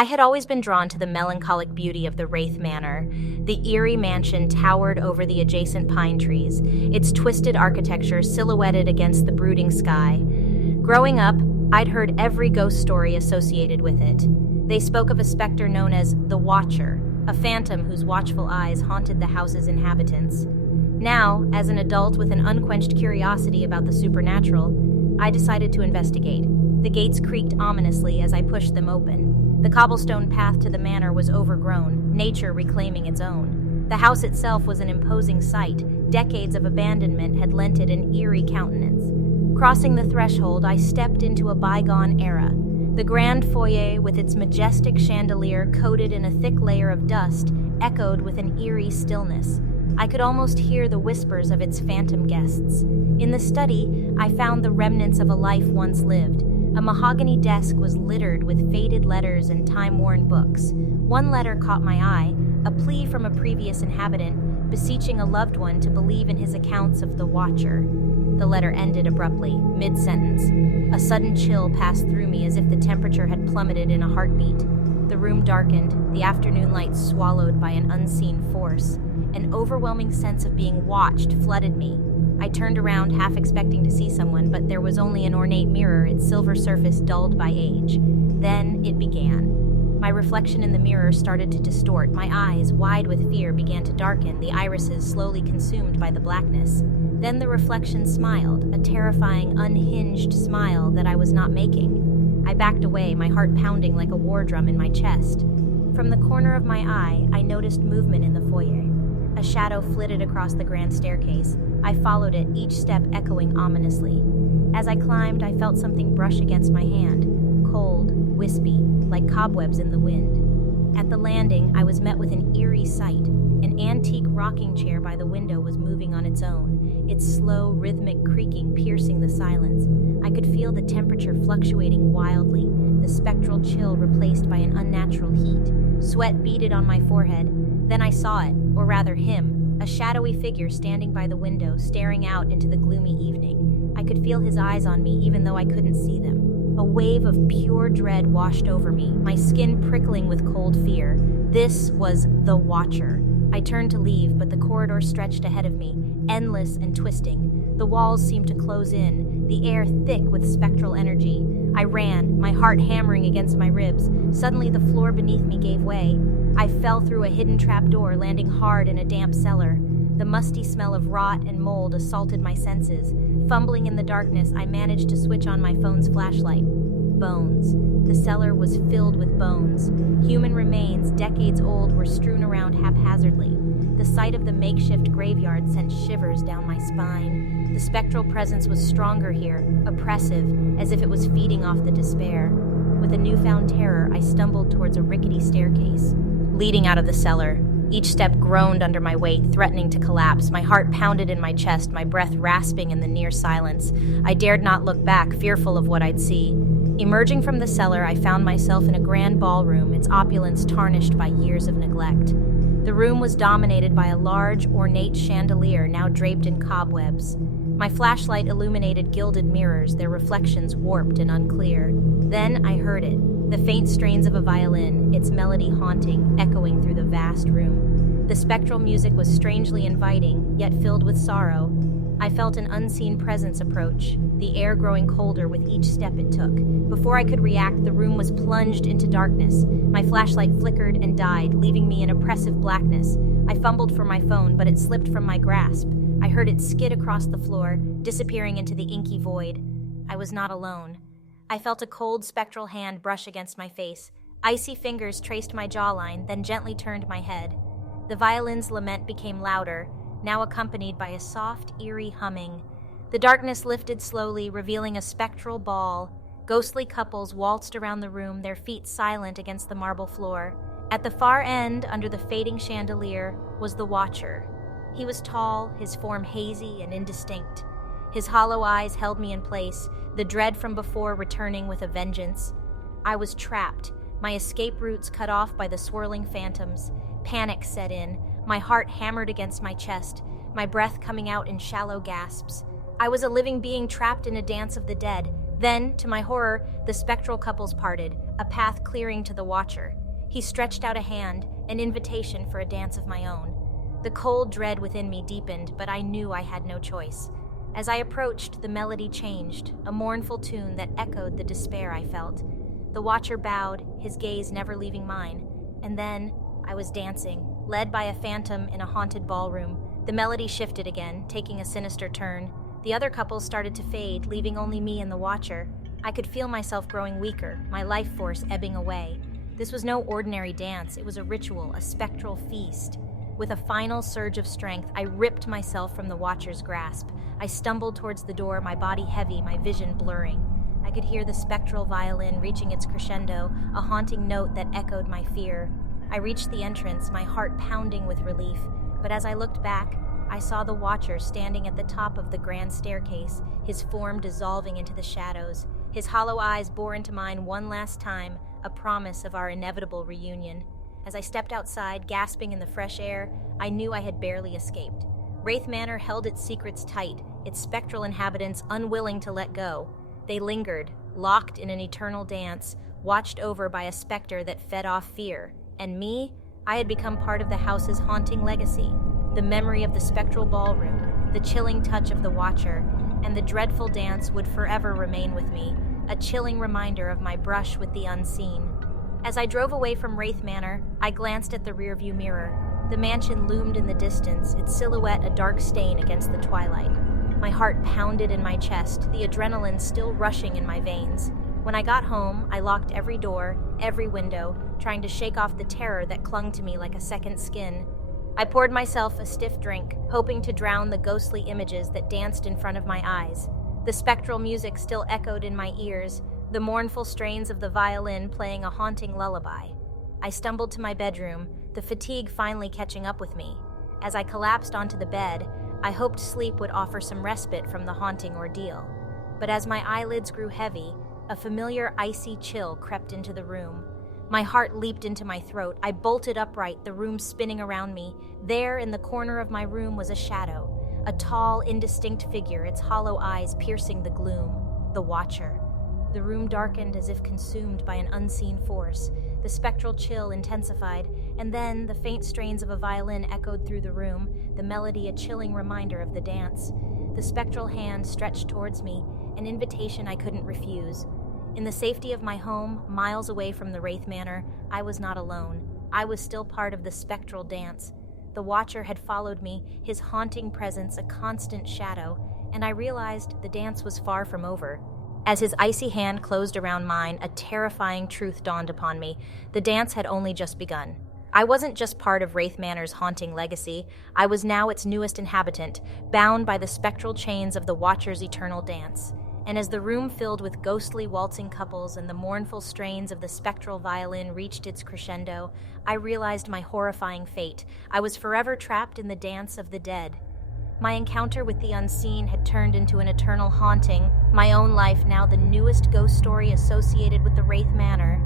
I had always been drawn to the melancholic beauty of the Wraith Manor. The eerie mansion towered over the adjacent pine trees, its twisted architecture silhouetted against the brooding sky. Growing up, I'd heard every ghost story associated with it. They spoke of a specter known as the Watcher, a phantom whose watchful eyes haunted the house's inhabitants. Now, as an adult with an unquenched curiosity about the supernatural, I decided to investigate. The gates creaked ominously as I pushed them open. The cobblestone path to the manor was overgrown, nature reclaiming its own. The house itself was an imposing sight. Decades of abandonment had lent it an eerie countenance. Crossing the threshold, I stepped into a bygone era. The grand foyer, with its majestic chandelier coated in a thick layer of dust, echoed with an eerie stillness. I could almost hear the whispers of its phantom guests. In the study, I found the remnants of a life once lived. A mahogany desk was littered with faded letters and time-worn books. One letter caught my eye, a plea from a previous inhabitant, beseeching a loved one to believe in his accounts of the Watcher. The letter ended abruptly, mid-sentence. A sudden chill passed through me as if the temperature had plummeted in a heartbeat. The room darkened, the afternoon light swallowed by an unseen force. An overwhelming sense of being watched flooded me. I turned around, half expecting to see someone, but there was only an ornate mirror, its silver surface dulled by age. Then it began. My reflection in the mirror started to distort. My eyes, wide with fear, began to darken, the irises slowly consumed by the blackness. Then the reflection smiled, a terrifying, unhinged smile that I was not making. I backed away, my heart pounding like a war drum in my chest. From the corner of my eye, I noticed movement in the foyer. A shadow flitted across the grand staircase. I followed it, each step echoing ominously. As I climbed, I felt something brush against my hand, cold, wispy, like cobwebs in the wind. At the landing, I was met with an eerie sight. An antique rocking chair by the window was moving on its own, its slow, rhythmic creaking piercing the silence. I could feel the temperature fluctuating wildly, the spectral chill replaced by an unnatural heat. Sweat beaded on my forehead. Then I saw it, or rather him, a shadowy figure standing by the window, staring out into the gloomy evening. I could feel his eyes on me even though I couldn't see them. A wave of pure dread washed over me, my skin prickling with cold fear. This was the Watcher. I turned to leave, but the corridor stretched ahead of me, endless and twisting. The walls seemed to close in, the air thick with spectral energy. I ran, my heart hammering against my ribs. Suddenly the floor beneath me gave way. I fell through a hidden trapdoor, landing hard in a damp cellar. The musty smell of rot and mold assaulted my senses. Fumbling in the darkness, I managed to switch on my phone's flashlight. Bones. The cellar was filled with bones. Human remains, decades old, were strewn around haphazardly. The sight of the makeshift graveyard sent shivers down my spine. The spectral presence was stronger here, oppressive, as if it was feeding off the despair. With a newfound terror, I stumbled towards a rickety staircase leading out of the cellar. Each step groaned under my weight, threatening to collapse. My heart pounded in my chest, my breath rasping in the near silence. I dared not look back, fearful of what I'd see. Emerging from the cellar, I found myself in a grand ballroom, its opulence tarnished by years of neglect. The room was dominated by a large, ornate chandelier now draped in cobwebs. My flashlight illuminated gilded mirrors, their reflections warped and unclear. Then I heard it, the faint strains of a violin, its melody haunting, echoing through the vast room. The spectral music was strangely inviting, yet filled with sorrow. I felt an unseen presence approach, the air growing colder with each step it took. Before I could react, the room was plunged into darkness. My flashlight flickered and died, leaving me in oppressive blackness. I fumbled for my phone, but it slipped from my grasp. I heard it skid across the floor, disappearing into the inky void. I was not alone. I felt a cold, spectral hand brush against my face. Icy fingers traced my jawline, then gently turned my head. The violin's lament became louder, now accompanied by a soft, eerie humming. The darkness lifted slowly, revealing a spectral ball. Ghostly couples waltzed around the room, their feet silent against the marble floor. At the far end, under the fading chandelier, was the Watcher. He was tall, his form hazy and indistinct. His hollow eyes held me in place, the dread from before returning with a vengeance. I was trapped, my escape routes cut off by the swirling phantoms. Panic set in, my heart hammered against my chest, my breath coming out in shallow gasps. I was a living being trapped in a dance of the dead, Then, to my horror, the spectral couples parted, a path clearing to the watcher. He stretched out a hand, an invitation for a dance of my own. The cold dread within me deepened, but I knew I had no choice. As I approached, the melody changed, a mournful tune that echoed the despair I felt. The watcher bowed, his gaze never leaving mine. And then, I was dancing, led by a phantom in a haunted ballroom. The melody shifted again, taking a sinister turn. The other couples started to fade, leaving only me and the watcher. I could feel myself growing weaker, my life force ebbing away. This was no ordinary dance, it was a ritual, a spectral feast. With a final surge of strength, I ripped myself from the watcher's grasp. I stumbled towards the door, my body heavy, my vision blurring. I could hear the spectral violin reaching its crescendo, a haunting note that echoed my fear. I reached the entrance, my heart pounding with relief, but as I looked back, I saw the watcher standing at the top of the grand staircase, his form dissolving into the shadows. His hollow eyes bore into mine one last time, a promise of our inevitable reunion. As I stepped outside, gasping in the fresh air, I knew I had barely escaped. Wraith Manor held its secrets tight, its spectral inhabitants unwilling to let go. They lingered, locked in an eternal dance, watched over by a specter that fed off fear. And me, I had become part of the house's haunting legacy. The memory of the spectral ballroom, the chilling touch of the watcher, and the dreadful dance would forever remain with me, a chilling reminder of my brush with the unseen. As I drove away from Wraith Manor, I glanced at the rearview mirror. The mansion loomed in the distance, its silhouette a dark stain against the twilight. My heart pounded in my chest, the adrenaline still rushing in my veins. When I got home, I locked every door, every window, trying to shake off the terror that clung to me like a second skin. I poured myself a stiff drink, hoping to drown the ghostly images that danced in front of my eyes. The spectral music still echoed in my ears, the mournful strains of the violin playing a haunting lullaby. I stumbled to my bedroom, the fatigue finally catching up with me. As I collapsed onto the bed, I hoped sleep would offer some respite from the haunting ordeal. But as my eyelids grew heavy, a familiar icy chill crept into the room. My heart leaped into my throat. I bolted upright, the room spinning around me. There, in the corner of my room, was a shadow, a tall, indistinct figure, its hollow eyes piercing the gloom. The watcher. The room darkened as if consumed by an unseen force. The spectral chill intensified, and then the faint strains of a violin echoed through the room, the melody a chilling reminder of the dance. The spectral hand stretched towards me, an invitation I couldn't refuse. In the safety of my home, miles away from the Wraith Manor, I was not alone. I was still part of the spectral dance. The watcher had followed me, his haunting presence a constant shadow, and I realized the dance was far from over. As his icy hand closed around mine, a terrifying truth dawned upon me. The dance had only just begun. I wasn't just part of Wraith Manor's haunting legacy. I was now its newest inhabitant, bound by the spectral chains of the Watcher's eternal dance. And as the room filled with ghostly waltzing couples and the mournful strains of the spectral violin reached its crescendo, I realized my horrifying fate. I was forever trapped in the dance of the dead. My encounter with the unseen had turned into an eternal haunting, my own life now the newest ghost story associated with the Wraith Manor.